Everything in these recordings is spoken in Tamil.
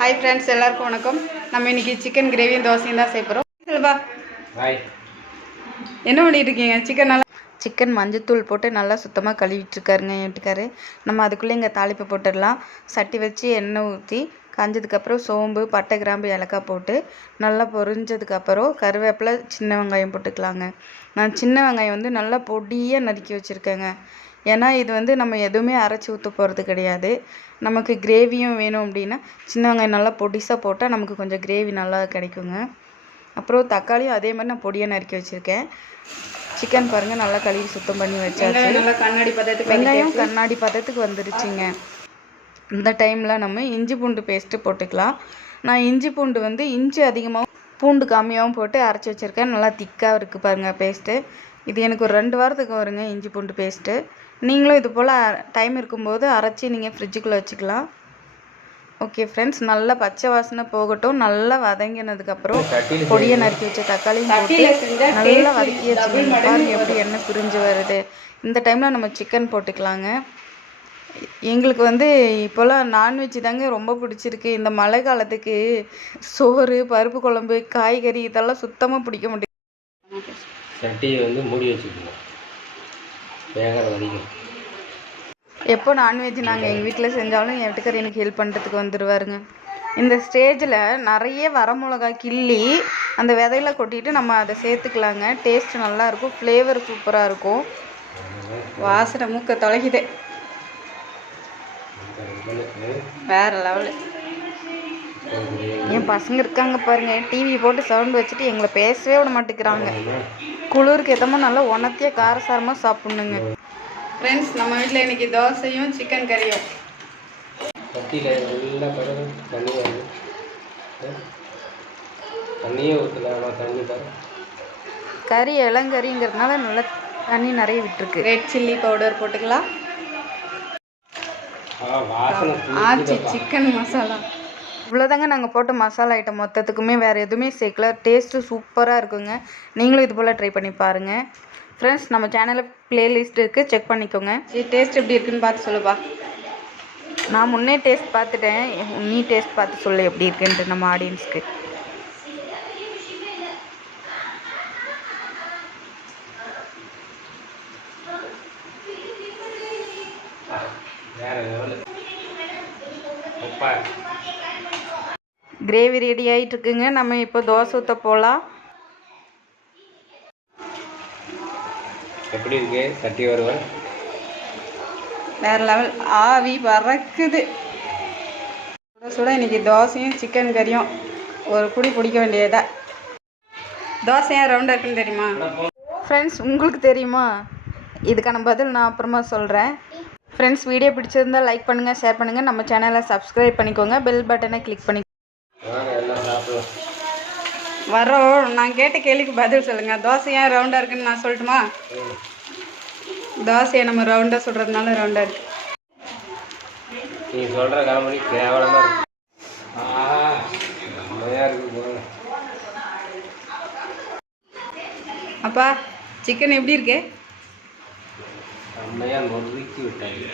ஹாய் ஃப்ரெண்ட்ஸ் எல்லாருக்கும் வணக்கம். நம்ம இன்னைக்கு சிக்கன் கிரேவியும் தோசையும் தான் செய்ய போகிறோம் சொல்லுப்பா ஹாய் என்ன பண்ணிட்டு இருக்கீங்க? சிக்கன் நல்லா சிக்கன் மஞ்சத்தூள் போட்டு நல்லா சுத்தமாக கழுவிட்டு இருக்காருங்க என் வீட்டுக்காரு. நம்ம அதுக்குள்ளே இங்கே தாளிப்பு போட்டுடலாம். சட்டி வச்சு எண்ணெய் ஊற்றி காஞ்சதுக்கப்புறம் சோம்பு பட்டை கிராம்பு ஏலக்காய் போட்டு நல்லா பொரிஞ்சதுக்கப்புறம் கருவேப்பிலை சின்ன வெங்காயம் போட்டுக்கலாங்க. நான் சின்ன வெங்காயம் வந்து நல்லா பொடியாக நறுக்கி வச்சுருக்கேங்க. ஏன்னா இது வந்து நம்ம எதுவுமே அரைச்சி ஊற்ற போகிறது கிடையாது. நமக்கு கிரேவியும் வேணும் அப்படின்னா சின்ன வெங்காயம் நல்லா பொடிசாக போட்டால் நமக்கு கொஞ்சம் கிரேவி நல்லா கிடைக்குங்க. அப்புறம் தக்காளியும் அதே மாதிரி நான் பொடியாக நறுக்கி வச்சுருக்கேன். சிக்கன் பாருங்கள் நல்லா கழுவி சுத்தம் பண்ணி வச்சாச்சு. நல்லா கண்ணாடி பதத்துக்கு வெங்காயம் கண்ணாடி பதத்துக்கு வந்துருச்சுங்க. இந்த டைமில் நம்ம இஞ்சி பூண்டு பேஸ்ட்டு போட்டுக்கலாம். நான் இஞ்சி பூண்டு வந்து இஞ்சி அதிகமாக பூண்டு கம்மியாகவும் போட்டு அரைச்சி வச்சுருக்கேன். நல்லா திக்காக இருக்குது பாருங்கள் பேஸ்ட்டு இது எனக்கு ஒரு ரெண்டு வாரத்துக்கு வருங்க இஞ்சி பூண்டு பேஸ்ட்டு நீங்களும் இது போல் டைம் இருக்கும்போது அரைச்சி நீங்கள் ஃப்ரிட்ஜுக்குள்ளே வச்சுக்கலாம். ஓகே ஃப்ரெண்ட்ஸ் நல்லா பச்சை வாசனை போகட்டும். நல்லா வதங்கினதுக்கப்புறம் பொடியை நறுக்கி வச்ச தக்காளியும் போட்டு நல்லா வதக்கி பாருங்க எப்படி எண்ணெய் பிரிஞ்சு வருது. இந்த டைமில் நம்ம சிக்கன் போட்டுக்கலாங்க. எங்களுக்கு வந்து இப்போல்லாம் நான்வெஜ் தாங்க ரொம்ப பிடிச்சிருக்கு. இந்த மழை காலத்துக்கு சோறு பருப்பு குழம்பு காய்கறி இதெல்லாம் சுத்தமாக பிடிக்க மாட்டேங்குது. சட்டியை வந்து மூடி வச்சுக்கணும். வேகிற வரைக்கும். எப்போ நான்வெஜ் நாங்கள் எங்கள் வீட்டில் செஞ்சாலும் என் வீட்டுக்காரர் எனக்கு ஹெல்ப் பண்ணுறதுக்கு வந்துடுவாருங்க இந்த ஸ்டேஜில் நிறைய வரமிளகாய் கிள்ளி அந்த விதையில கொட்டிட்டு நம்ம அதை சேர்த்துக்கலாங்க. டேஸ்ட் நல்லாயிருக்கும் ஃப்ளேவர் சூப்பராக இருக்கும். வாசனை மூக்க தொலைக்குதே வேற லெவலு என் பசங்க இருக்காங்க பாருங்க. டிவி போட்டு சவுண்ட் வச்சுட்டு எங்களை பேசவே விட மாட்டேங்கிறாங்க. குளிருக்கு ஏற்றமா நல்லா உணர்த்தியாக காரசாரமாக சாப்பிட்ணுங்க. ஃப்ரெண்ட்ஸ் நம்ம வீட்டில் இன்னைக்கு தோசையும் சிக்கன் கறியும் கறி இளங்கறிங்கிறதுனால நல்லா தண்ணி நிறைய விட்டுருக்கு. ரெட் சில்லி பவுடர் போட்டுக்கலாம். ஆச்சி சிக்கன் மசாலா இவ்வளோதாங்க நாங்கள் போட்ட மசாலா ஐட்டம் மொத்தத்துக்குமே வேறு எதுவுமே சேர்க்கல. டேஸ்ட்டு சூப்பராக இருக்குங்க. நீங்களும் இது போல் ட்ரை பண்ணி பாருங்கள் ஃப்ரெண்ட்ஸ் நம்ம சேனலில் பிளேலிஸ்ட் இருக்குது செக் பண்ணிக்கோங்க. டேஸ்ட் எப்படி இருக்குன்னு பார்த்து சொல்லுப்பா. நான் முன்னே டேஸ்ட் பார்த்துட்டேன். நீ டேஸ்ட் பார்த்து சொல்லு எப்படி இருக்குன்ட்டு நம்ம ஆடியன்ஸ்க்கு வேற லெவலு உப்பா. கிரேவி ரெடி ஆகிட்டு இருக்குங்க நம்ம இப்போ தோசை ஊற்ற போகலாம் எப்படி இருக்கு? சட்டி வருவல் வேற லெவல் ஆவி பறக்குது. சுட சுட இன்னைக்கு தோசையும் சிக்கன் கறியும் ஒரு குடி பிடிக்க வேண்டியதா தோசை ஏன் ரவுண்டாக இருக்குன்னு தெரியுமா? ஃப்ரெண்ட்ஸ் உங்களுக்கு தெரியுமா? இதுக்கான பதில் நான் அப்புறமா சொல்கிறேன் ஃப்ரெண்ட்ஸ் வீடியோ பிடிச்சிருந்தா லைக் பண்ணுங்கள் ஷேர் பண்ணுங்கள் நம்ம சேனலை சப்ஸ்கிரைப் பண்ணிக்கோங்க. பெல் பட்டனை கிளிக் பண்ணி வாங்க எல்லாம் சாப்பிடலாம் வரோம். நான் கேட்ட கேள்விக்கு பதில் சொல்லுங்கள் தோசை ஏன் ரவுண்டாக இருக்குன்னு நான் சொல்லட்டுமா. தோசையை நம்ம ரவுண்டாக சுடுறதுனால ரவுண்டாக இருக்கு. நீ சொல்கிற காமெடி கேவலமாக இருக்கு. அப்பா சிக்கன் எப்படி இருக்கு? செம்மையாக நொறுக்கி விட்டாங்க.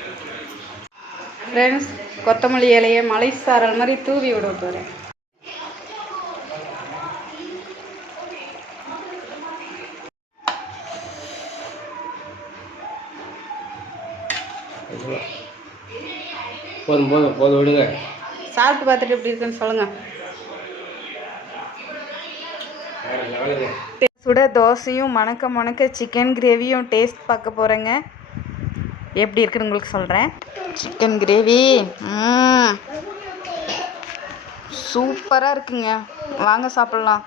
ஃப்ரெண்ட்ஸ் கொத்தமல்லி இலையை மலை சாரல் மாதிரி தூவி விட போகிறேன் போதும் போதும் போதும் விடுங்க. சாப்பிட்டு பார்த்துட்டு எப்படி இருக்குன்னு சொல்லுங்கள் சுட தோசையும் மணக்க மணக்க சிக்கன் கிரேவியும் டேஸ்ட் பார்க்க போகிறேங்க எப்படி இருக்குன்னு உங்களுக்கு சொல்கிறேன் சிக்கன் கிரேவி சூப்பராக இருக்குங்க. வாங்க சாப்பிட்லாம்.